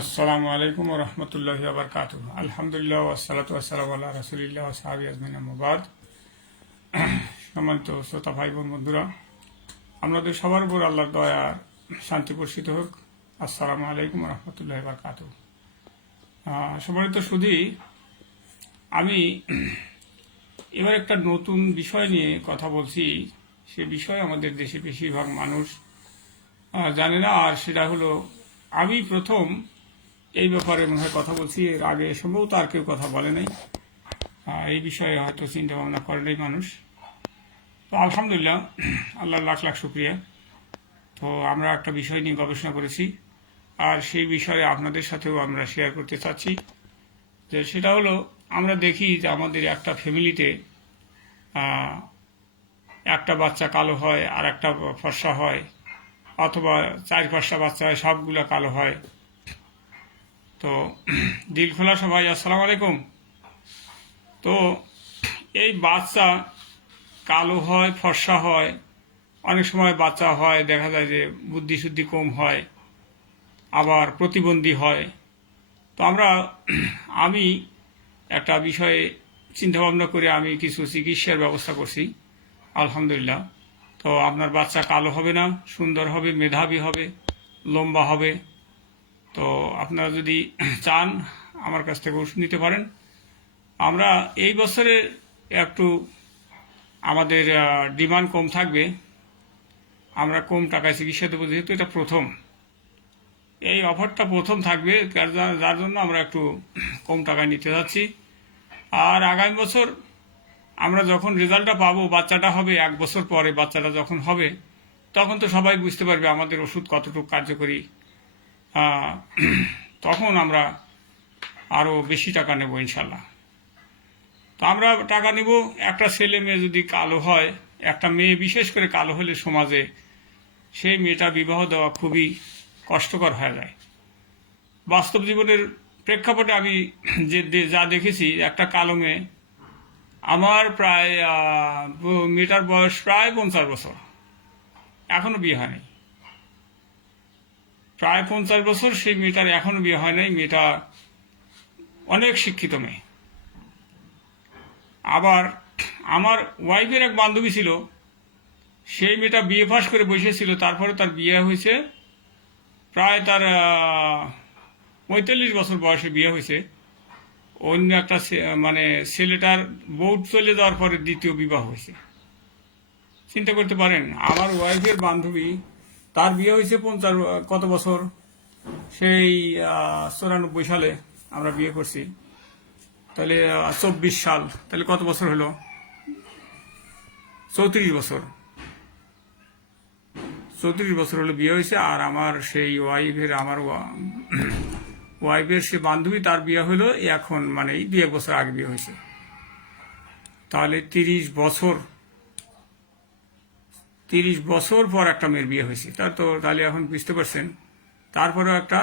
আসসালামু আলাইকুম ওয়া রাহমাতুল্লাহি ওয়া বারাকাতুহু। আলহামদুলিল্লাহ ওয়া সসালাতু ওয়া সালামু আলা রাসূলিল্লাহ ওয়া সাহবিহি আজমাইন, আম্মা বাদ। সম্মানিত শ্রোতা ভাই বোন বন্ধুরা, আপনাদের সবার উপর আল্লাহর দয়া শান্তি বর্ষিত হোক। আসসালামু আলাইকুম ওয়া রাহমাতুল্লাহি ওয়া বারাকাতুহু। সম্মানিত সুধী, আমি এবার একটা নতুন বিষয় নিয়ে কথা বলছি। সে বিষয় আমাদের দেশে বেশিরভাগ মানুষ জানে না, আর সেটা হলো আমি প্রথম এই ব্যাপারে মনে হয় কথা বলছি। এর আগে সম্ভবত আর কেউ কথা বলে নাই, এই বিষয়ে হয়তো চিন্তা ভাবনা করে নাই মানুষ। তো আলহামদুলিল্লাহ, আল্লাহ লাখ লাখ শুক্রিয়া। তো আমরা একটা বিষয় নিয়ে গবেষণা করেছি, আর সেই বিষয়ে আপনাদের সাথেও আমরা শেয়ার করতে চাচ্ছি। যে সেটা হলো, আমরা দেখি যে আমাদের একটা ফ্যামিলিতে একটা বাচ্চা কালো হয়, আর একটা ফর্সা হয়, অথবা 4-5টা বাচ্চা হয়, সবগুলো কালো হয়। তো দিল খোলা সবাই, আসসালামু আলাইকুম। তো এই বাচ্চা কালো হয়, ফর্সা হয়, অনেক সময় বাচ্চা হয় দেখা যায় যে বুদ্ধি শুদ্ধি কম হয়, আবার প্রতিবন্ধী হয়। তো আমি একটা বিষয়ে চিন্তা ভাবনা করে আমি কিছু চিকিৎসার ব্যবস্থা করছি, আলহামদুলিল্লাহ। তো আপনার বাচ্চা কালো হবে না, সুন্দর হবে, মেধাবী হবে, লম্বা হবে। তো আপনারা যদি চান আমার কাছ থেকে ওষুধ নিতে পারেন। আমরা এই বছরে একটু আমাদের ডিমান্ড কম থাকবে, আমরা কম টাকায় চিকিৎসা দেবো, যেহেতু এটা প্রথম, এই অফারটা প্রথম থাকবে, যার জন্য আমরা একটু কম টাকায় নিতে যাচ্ছি। আর আগামী বছর আমরা যখন রেজাল্টটা পাবো, বাচ্চাটা হবে 1 বছর পরে, বাচ্চাটা যখন হবে তখন তো সবাই বুঝতে পারবে আমাদের ওষুধ কতটুকু কার্যকরী। তখন আমরা আরও বেশি টাকা নেব ইনশাল্লাহ। তো আমরা টাকা নেব। একটা ছেলে মেয়ে যদি কালো হয়, একটা মেয়ে বিশেষ করে কালো হলে সমাজে সেই মেয়েটা বিবাহ দেওয়া খুবই কষ্টকর হয়ে যায়। বাস্তব জীবনের প্রেক্ষাপটে আমি যা দেখেছি, একটা কালো মেয়ে, আমার প্রায় মেয়েটার বয়স প্রায় 50 বছর, এখনো বিয়ে হয়নি। প্রায় 50 বছর সেই মেয়েটার এখনো বিয়ে হয় নাই। মেয়েটা অনেক শিক্ষিত মেয়ে। আবার আমার ওয়াইফের এক বান্ধবী ছিল, সেই মেয়েটা বিয়ে পাশ করে বসেছিল, তারপরে তার বিয়ে হয়েছে, প্রায় তার 45 বছর বয়সে বিয়ে হয়েছে। অন্য একটা মানে ছেলেটার বউ চলে যাওয়ার পরে দ্বিতীয় বিবাহ হয়েছে। চিন্তা করতে পারেন, আমার ওয়াইফের বান্ধবী, তার বিয়ে হয়েছে 50 কত বছর, সেই 94 সালে আমরা বিয়ে করছি। তাহলে 24 সাল, তাহলে কত বছর হলো? 34 বছর। 34 বছর হলো বিয়ে হয়েছে। আর আমার সেই ওয়াইফের সে বান্ধবী, তার বিয়ে হলো এখন, মানে এই 2-1 বছর আগে বিয়ে হয়েছে। তাহলে 30 বছর পর একটা মেয়ের বিয়ে হয়েছে। তাহলে এখন বুঝতে পারছেন। তারপরেও একটা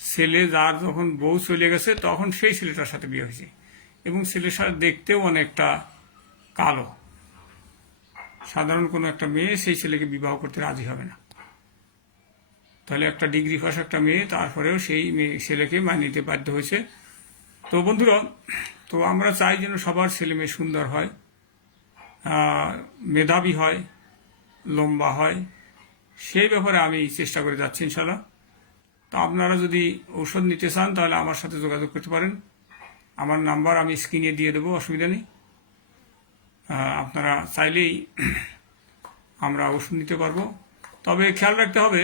ছেলে, যার যখন বউ চলে গেছে তখন সেই ছেলেটার সাথে বিয়ে হয়েছে, এবং ছেলের সাথে দেখতেও অনেকটা কালো। সাধারণ কোনো একটা মেয়ে সেই ছেলেকে বিবাহ করতে রাজি হবে না। তাহলে একটা ডিগ্রি পাস একটা মেয়ে, তারপরেও সেই ছেলেকে মানিয়ে নিতে বাধ্য হয়েছে। তো বন্ধুরা, তো আমরা চাই যেন সবার ছেলে মেয়ে সুন্দর হয়, মেধাবী হয়, লম্বা হয়। সেই ব্যাপারে আমি চেষ্টা করে যাচ্ছি ইনশাল্লাহ। তো আপনারা যদি ঔষধ নিতে চান তাহলে আমার সাথে যোগাযোগ করতে পারেন। আমার নাম্বার আমি স্ক্রিনে দিয়ে দেবো, অসুবিধা নেই। আপনারা চাইলেই আমরা ওষুধ নিতে পারবো। তবে খেয়াল রাখতে হবে,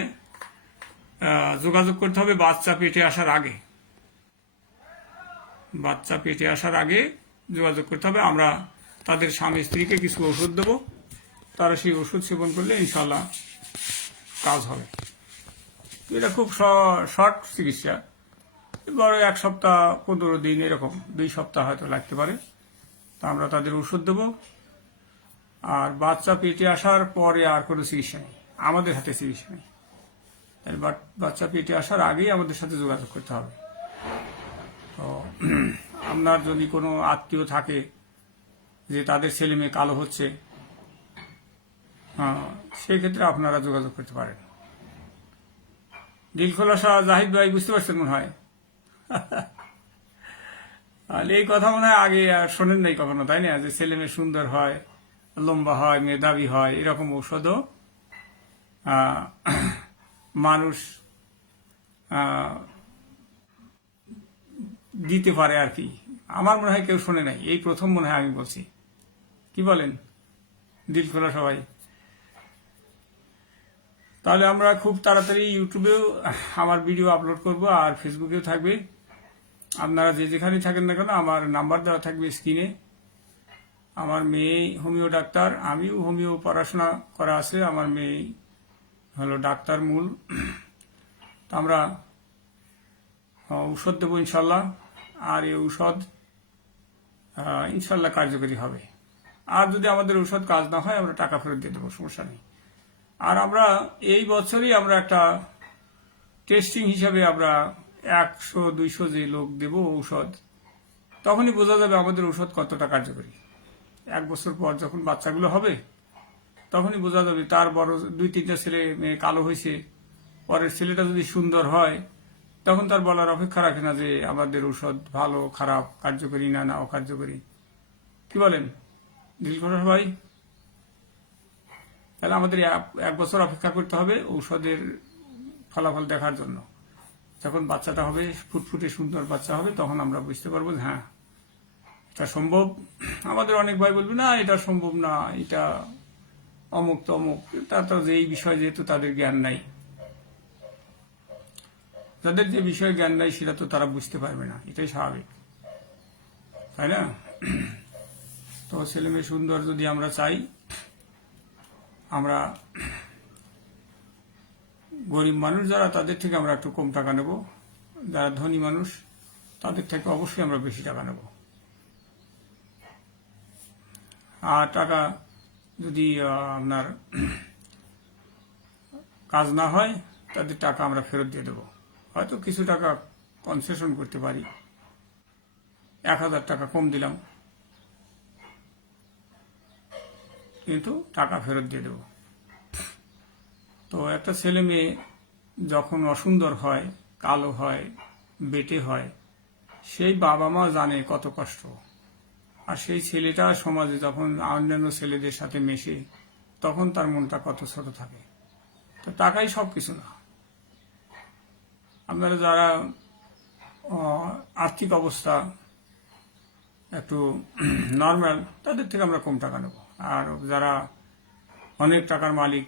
যোগাযোগ করতে হবে বাচ্চা পেটে আসার আগে। বাচ্চা পেটে আসার আগে যোগাযোগ করতে হবে। আমরা তাদের স্বামী স্ত্রীকে কিছু ওষুধ দেবো, তারা সেই ওষুধ সেবন করলে ইনশাল্লাহ কাজ হবে। এটা খুব শর্ট চিকিৎসা, বড় 1 সপ্তাহ 15 দিন, এরকম 2 সপ্তাহ হয়তো লাগতে পারে। তা আমরা তাদের ওষুধ দেবো। আর বাচ্চা পেটে আসার পরে আর কোনো চিকিৎসা নেই, আমাদের হাতে চিকিৎসা নেই। বাচ্চা পেটে আসার আগেই আমাদের সাথে যোগাযোগ করতে হবে। তো আপনার যদি কোনো আত্মীয় থাকে যে তাদের ছেলে মেয়ে কালো হচ্ছে, সেই ক্ষেত্রে আপনারা যোগাযোগ করতে পারেন। দিল খোলাসা জাহিদ ভাই বুঝতে পারছেন মনে হয়। আর এই কথা মনে হয় আগে আর শোনেন নাই কখনো, তাই না? যে ছেলে মেয়ে সুন্দর হয়, লম্বা হয়, মেধাবী হয়, এরকম ঔষধও আহ, মানুষ আহ, দিতে পারে আর কি। আমার মনে হয় কেউ শোনে নাই, এই প্রথম মনে হয় আমি বলছি। কি বলেন দিল খোলা সবাই? তাহলে আমরা খুব তাড়াতাড়ি ইউটিউবেও আমার ভিডিও আপলোড করব, আর ফেসবুকেও থাকবে। আপনারা যে যেখানে থাকেন না কেন, আমার নাম্বার দেওয়া থাকবে স্ক্রিনে। আমার মেয়ে হোমিও ডাক্তার, আমিও হোমিও পড়াশোনা করা আছে, আমার মেয়ে হলো ডাক্তার মূল। তো আমরা ঔষধ দেবো ইনশাল্লাহ, আর এই ঔষধ ইনশাল্লাহ কার্যকরী হবে। আর যদি আমাদের ঔষধ কাজ না হয়, আমরা টাকা ফেরত দিয়ে দেবো, সমস্যা নেই। আর আমরা এই বছরই আমরা একটা টেস্টিং হিসাবে আমরা 100-200 যে লোক দেব ঔষধ, তখনই বোঝা যাবে আমাদের ঔষধ কতটা কার্যকরী। 1 বছর পর যখন বাচ্চাগুলো হবে, তখনই বোঝা যাবে। তার বড় 2-3টা ছেলে মেয়ে কালো হয়েছে, পরের ছেলেটা যদি সুন্দর হয়, তখন তার বলার অপেক্ষা রাখে না যে আমাদের ঔষধ ভালো খারাপ, কার্যকরী না না অকার্যকরী। কি বলেন দিলখোলা ভাই? তাহলে আমাদের 1 বছর অপেক্ষা করতে হবে ঔষধের ফলাফল দেখার জন্য। যখন বাচ্চাটা হবে, ফুটফুটে সুন্দর বাচ্চা হবে, তখন আমরা বুঝতে পারবো যে হ্যাঁ এটা সম্ভব। আমাদের অনেক ভাই বলবে না এটা সম্ভব না, এটা অমুক তমুক। তার তো যে এই বিষয় যেহেতু তাদের জ্ঞান নাই, যাদের যে বিষয়ে জ্ঞান নাই সেটা তো তারা বুঝতে পারবে না, এটাই স্বাভাবিক, তাই না? তো ছেলে মেয়ে সুন্দর যদি আমরা চাই, আমরা গরিব মানুষ যারা, তাদের থেকে আমরা একটু কম টাকা নেব। যারা ধনী মানুষ, তাদের থেকে অবশ্যই আমরা বেশি টাকা নেব। আর টাকা যদি আপনার কাজ না হয়, তাদের টাকা আমরা ফেরত দিয়ে দেবো। হয়তো কিছু টাকা কনসেশন করতে পারি, 1000 টাকা কম দিলাম, কিন্তু টাকা ফেরত দিয়ে দেব। তো একটা ছেলে মেয়ে যখন অসুন্দর হয়, কালো হয়, বেটে হয়, সেই বাবা মা জানে কত কষ্ট। আর সেই ছেলেটা সমাজে যখন অন্যান্য ছেলেদের সাথে মেশে, তখন তার মনটা কত ছোট থাকে। তো টাকাই সব কিছু না। আপনারা যারা আর্থিক অবস্থা একটু নর্মাল, তাদের থেকে আমরা কম টাকা নেব। আর যারা অনেক টাকার মালিক,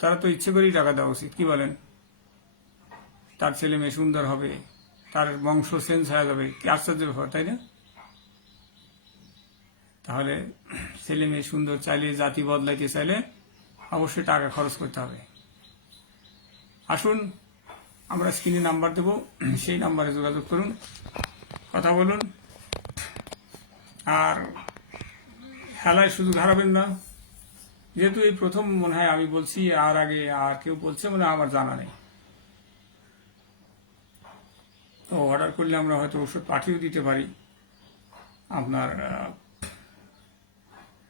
তারা তো ইচ্ছে করেই টাকা দেওয়া উচিত। কি বলেন? তার ছেলে মেয়ে সুন্দর হবে, তার বংশ চেঞ্জ হয়ে যাবে, কি আশ্চর্য ব্যাপার, তাই না? তাহলে ছেলে মেয়ে সুন্দর চাইলে, জাতি বদলাইতে চাইলে অবশ্যই টাকা খরচ করতে হবে। আসুন, আমরা স্ক্রিনে নাম্বার দেব, সেই নাম্বারে যোগাযোগ করুন, কথা বলুন। আর খেলায় সুযোগ হারাবেন না। যেহেতু এই প্রথম মনে হয় আমি বলছি, আর আগে আর কেউ বলছে মানে আমার জানা নেই। তো অর্ডার করলে আমরা হয়তো ওষুধ পাঠিয়েও দিতে পারি। আপনার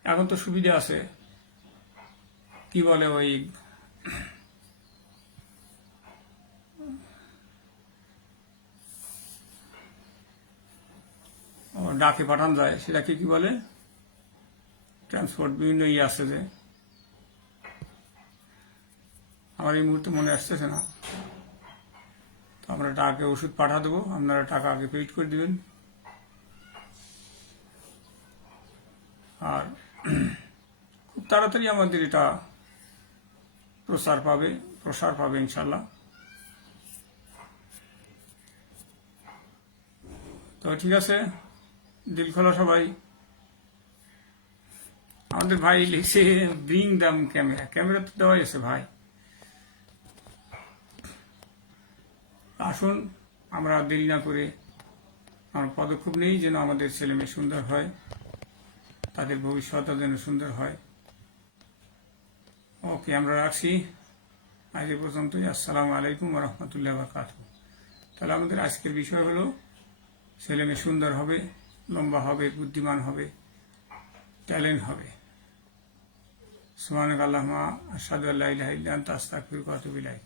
এখন তো সুবিধা আছে, কি বলে ওই ডাকে পাঠানো যায়, সেটাকে কি বলে, ট্রান্সপোর্ট, বিভিন্ন ইয়ে আছে যে, আমার এই মুহূর্তে মনে আসতেছে না। তো আমরা ডাকে ওষুধ পাঠা দেবো, আপনারা টাকা আগে পেইড করে দিবেন। আর খুব তাড়াতাড়ি আমাদের এটা প্রসার পাবে ইনশাল্লাহ। তো ঠিক আছে, দিল খোলা সবাই। আমাদের ভাই লিখছে ব্রিং দাম ক্যামেরা, ক্যামেরা তো দেওয়াই আছে ভাই। আসুন, আমরা দেরি না করে আমরা পদক্ষেপ নেই, যেন আমাদের ছেলে মেয়ে সুন্দর হয়, তাদের ভবিষ্যৎ যেন সুন্দর হয়। ওকে, আমরা রাখছি আজ এ পর্যন্তই। আসসালামু আলাইকুম রহমতুল্লাহ বারাকাতুহু। তাহলে আমাদের আজকের বিষয় হলো ছেলে মেয়ে সুন্দর হবে, লম্বা হবে, বুদ্ধিমান হবে, ট্যালেন্ট হবে। সুবহানাক আল্লাহুম্মা আশহাদু আল্লা ইলাহা ইল্লা আনতা আস্তাগফিরুকা ওয়া আতুবু ইলাইক।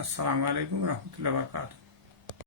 আসসালামু আলাইকুম রহমতুল্লাহ বারকাত।